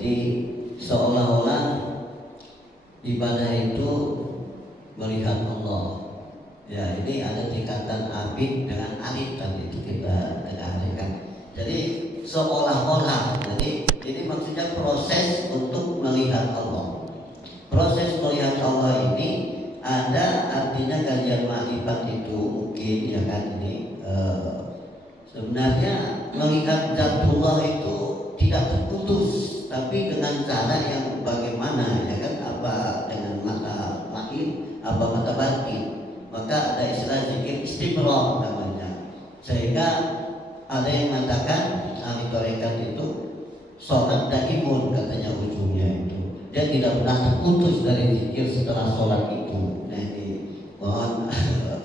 Jadi seolah-olah ibadah itu melihat Allah. Ya, ini ada tingkatan abid dengan alif tadi itu kita dengarkan. Jadi seolah-olah, jadi ini maksudnya proses untuk melihat Allah. Proses melihat Allah ini ada artinya kajian makrifat itu mungkin ya kan ini sebenarnya melihat zatullah itu tidak terputus, tapi dengan cara yang bagaimana ya kan, apa dengan mata lahir, apa mata batin. Maka ada istilah zikir istimrar namanya. Sehingga ada yang mengatakan ahli tarekat itu sholat daimun katanya ujungnya itu. Dia tidak pernah terputus dari zikir setelah sholat itu. Nah ini mohon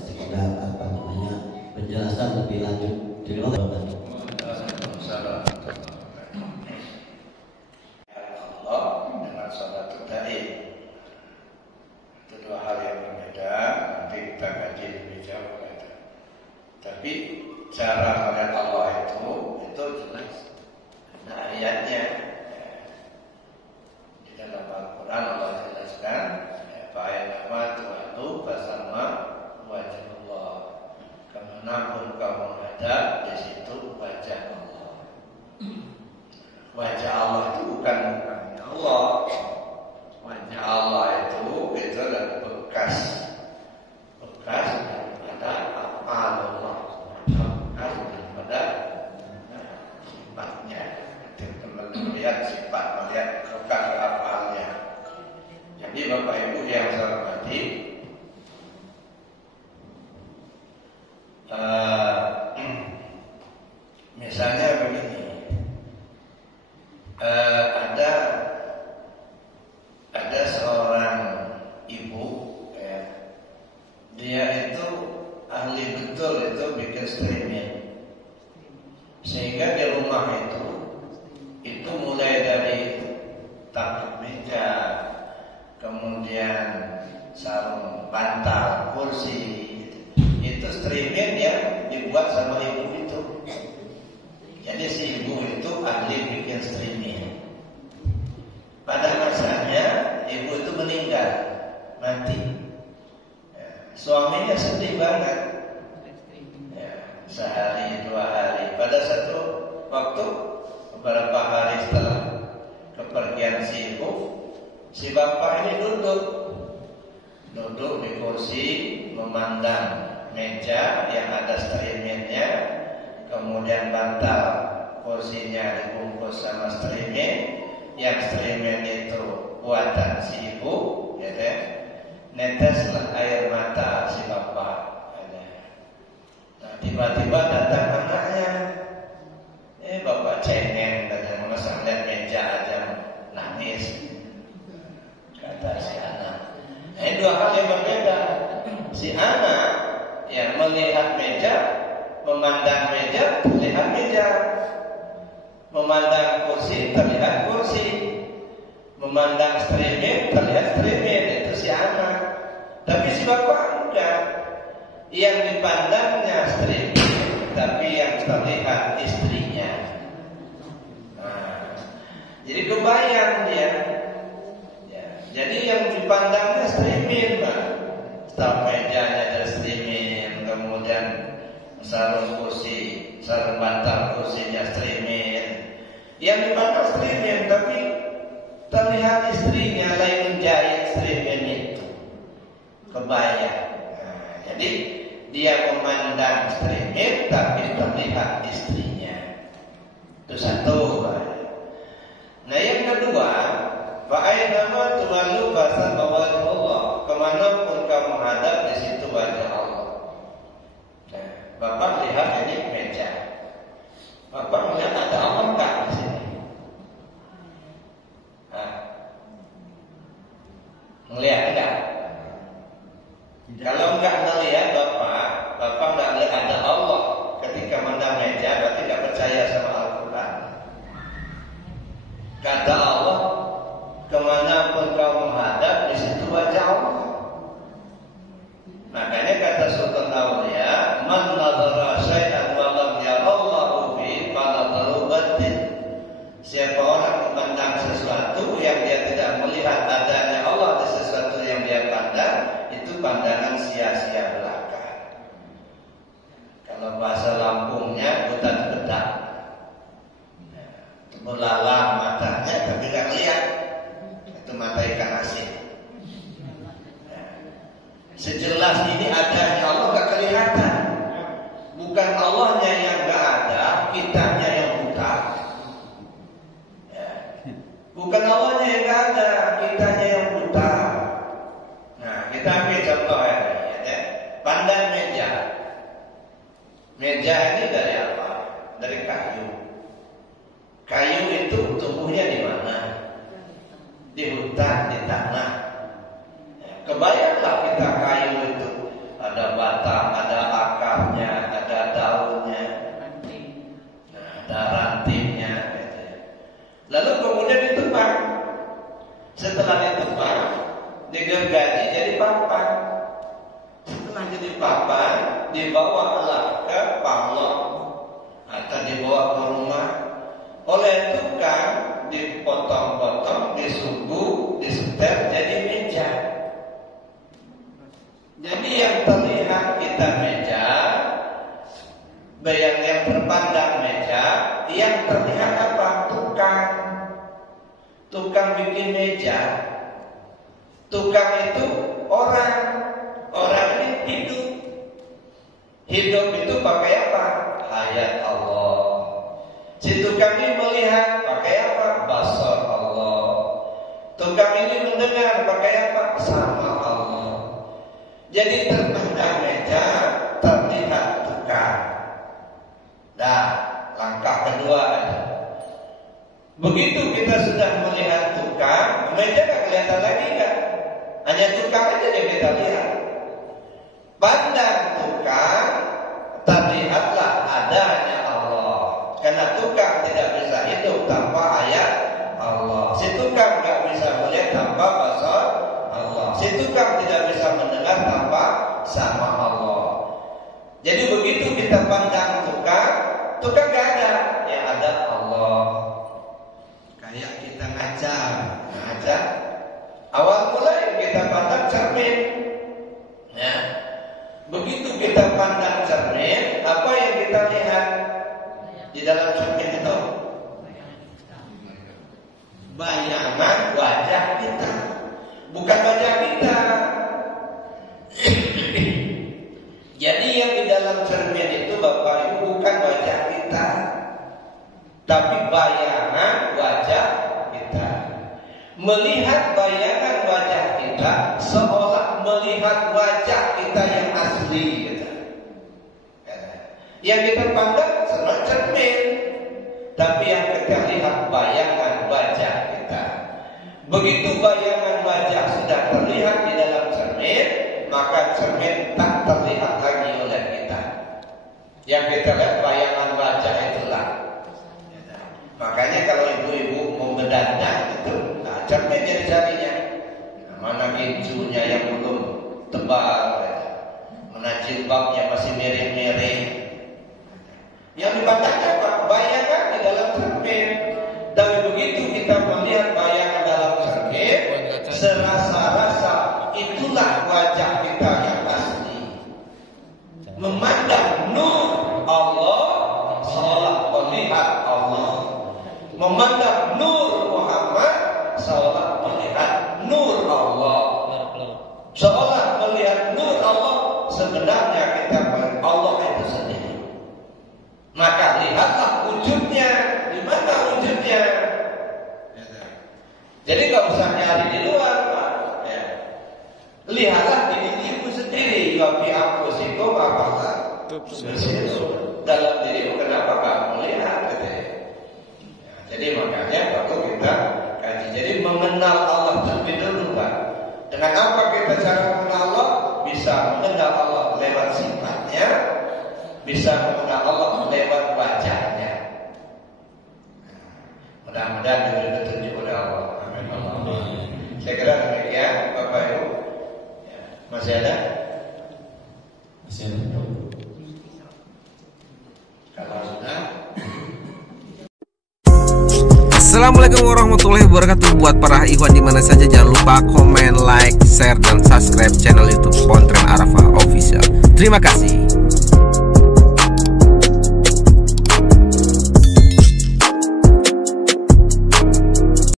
sekedar apa namanya penjelasan lebih lanjut. Terima kasih. Allah dengan sholat da'i itu dua hal yang berbeda. Nanti kita kaji lebih jauh. Tapi cara melihat Allah itu jelas. Nah ayatnya di dalam Al-Quran Allah jelaskan fa'ainama tu'adu fasamma wajhullah. Kemanapun kamu menghadap, di situ wajah Allah. Wajah Allah itu bukan mukanya Allah. Wajah Allah itu adalah bekas daripada Allah, bekas daripada sifatnya. Kita melihat sifat, melihat bekas afalnya. Jadi Bapak Ibu yang saya hormati, misalnya begini, ada seorang ibu ya, dia itu ahli betul itu bikin streaming, sehingga di rumah itu mulai dari tapak meja, kemudian sarung bantal, kursi, itu streaming yang dibuat sama ibu itu. Jadi si ibu itu ahli bikin streaming. Pada masanya ibu itu meninggal, mati. Ya, suaminya sedih banget. Ya, sehari dua hari. Pada satu waktu beberapa hari setelah kepergian si ibu, si bapak ini duduk di kursi memandang meja yang ada streamingnya, kemudian bantal kursinya dibungkus sama streaming. Yang streaming itu buatan si ibu, ya deh. Neteslah air mata si bapak, ya deh. Nah, tiba-tiba datang anaknya. Bapak cengeng, dan masa lihat meja aja nangis, kata si anak. Nah, ini dua hal yang berbeda. Si anak yang melihat meja, memandang meja, melihat meja. Memandang kursi, terlihat kursi. Memandang streaming, terlihat streaming. Itu si anak. Tapi si bapak enggak. Yang dipandangnya streaming, tapi yang terlihat istrinya. Nah, jadi kebayang dia ya. Jadi yang dipandangnya streaming, Pak. Staf mejanya ada streaming, kemudian sarung kursi, sarung bantal kursinya streaming. Yang dipandang streaming, tapi terlihat istrinya lagi menjahit streaming itu. Kebayang. Nah, jadi dia memandang streaming, tapi terlihat istrinya. Itu satu. Nah yang kedua, fa'ainama tuwallu fasamma wajhullah. Kemanapun kamu hadap, di situ wajah Allah. Nah, Bapak lihat ini meja. Bapak melihat ada Allah enggak di sini? Melihat enggak? Kalau enggak melihat Bapak enggak melihat ada Allah ketika mandang meja, berarti enggak percaya sama Al-Quran. memandang sesuatu yang dia tidak melihat adanya Allah di sesuatu yang dia pandang, itu pandangan sia-sia belaka. Kalau bahasa Lampungnya bedak-bedak, melalang matanya tapi nggak lihat, itu mata ikan asin. Sejelas ini adanya Allah nggak kelihatan. Bukan Allahnya yang nggak ada, kitanya yang buta. Bukan Allahnya yang nggak ada, kitanya yang buta. Nah, kita ambil contoh ya. Pandang meja. Meja ini dari apa? Dari kayu. Kayu itu tumbuhnya di mana? Di hutan, di tanah. Kebayanglah kita kayu itu ada batang, ada akarnya, ada daunnya, ada rantingnya. Lalu kemudian ditebang. Setelah ditebang, digergaji jadi papan. Setelah jadi papan, dibawalah ke panglong atau dibawa ke rumah oleh tukang, dipotong-potong, disuguh, disetel jadi meja. Jadi yang terlihat kita meja, yang terpandang meja, yang terlihat apa? Tukang. Tukang bikin meja. Tukang itu orang. Orang ini hidup. Hidup itu pakai apa? Hayat Allah. Si tukang ini melihat pakai apa? Basar Allah. Tukang ini mendengar pakai apa? Sama Allah. Jadi terpandang meja, terlihat tukang. Nah, langkah kedua. Begitu kita sudah melihat tukang, meja gak kelihatan lagi kan? Hanya tukang aja yang kita lihat. Pandang tukang, terlihatlah adanya Allah. Karena tukang tidak bisa hidup tanpa ayat Allah. Si tukang gak bisa melihat tanpa basar Allah. Si tukang tidak bisa mendengar tanpa sama Allah. Jadi begitu kita pandang tukang, tukang gak ada, yang ada Allah. Kayak kita ngaca. Awal mulai kita pandang cermin. Ya. Begitu kita pandang cermin, apa yang kita lihat di dalam cermin itu? Bayangan wajah kita. Bukan wajah kita. Jadi yang di dalam cermin itu Bapak Ibu bukan wajah kita, tapi bayangan wajah kita. Melihat bayangan wajah kita seolah melihat wajah kita yang asli gitu. Yang kita pandang sebenarnya cermin, tapi yang kita lihat bayangan wajah kita. Begitu bayangan wajah sudah terlihat di dalam cermin, maka cermin tak terlihat lagi oleh kita. Yang kita lihat bayangan wajah itulah. Makanya kalau ibu-ibu mau berdandan itu, nah cermin jadi carinya. Nah, mana ginjunya yang belum tebal, mana jilbabnya masih miring-miring. Yang dipandang apa? Bayangan di dalam cermin. Dan begitu kita melihat bayangan dalam cermin, serasa-rasa itulah wajah kita yang asli. Memandang nur Allah seolah melihat Allah. Memandang nur Muhammad seolah melihat nur Allah. Seolah melihat nur Allah, sebenarnya kita melihat Allah itu sendiri. Maka lihatlah wujudnya. Di mana wujudnya? Jadi gak usah nyari di luar, Pak. Ya. Lihatlah di dirimu sendiri. Wafi anfusikum apakah dalam dirimu, kenapa gak melihat? Jadi makanya waktu kita kaji. Jadi mengenal Allah terlebih dulu, Pak. Dengan apa kita cara mengenal Allah? Bisa mengenal Allah lewat sifatnya, bisa mengenal Allah lewat wajahnya. Mudah-mudahan diberi petunjuk oleh Allah. Amin. Saya kira demikian, Bapak Ibu. Masih ada? Masih ada. Kalau sudah. Assalamualaikum warahmatullahi wabarakatuh. Buat para ikhwan dimana saja, jangan lupa komen, like, share, dan subscribe channel YouTube Pontren Arafah Official. Terima kasih.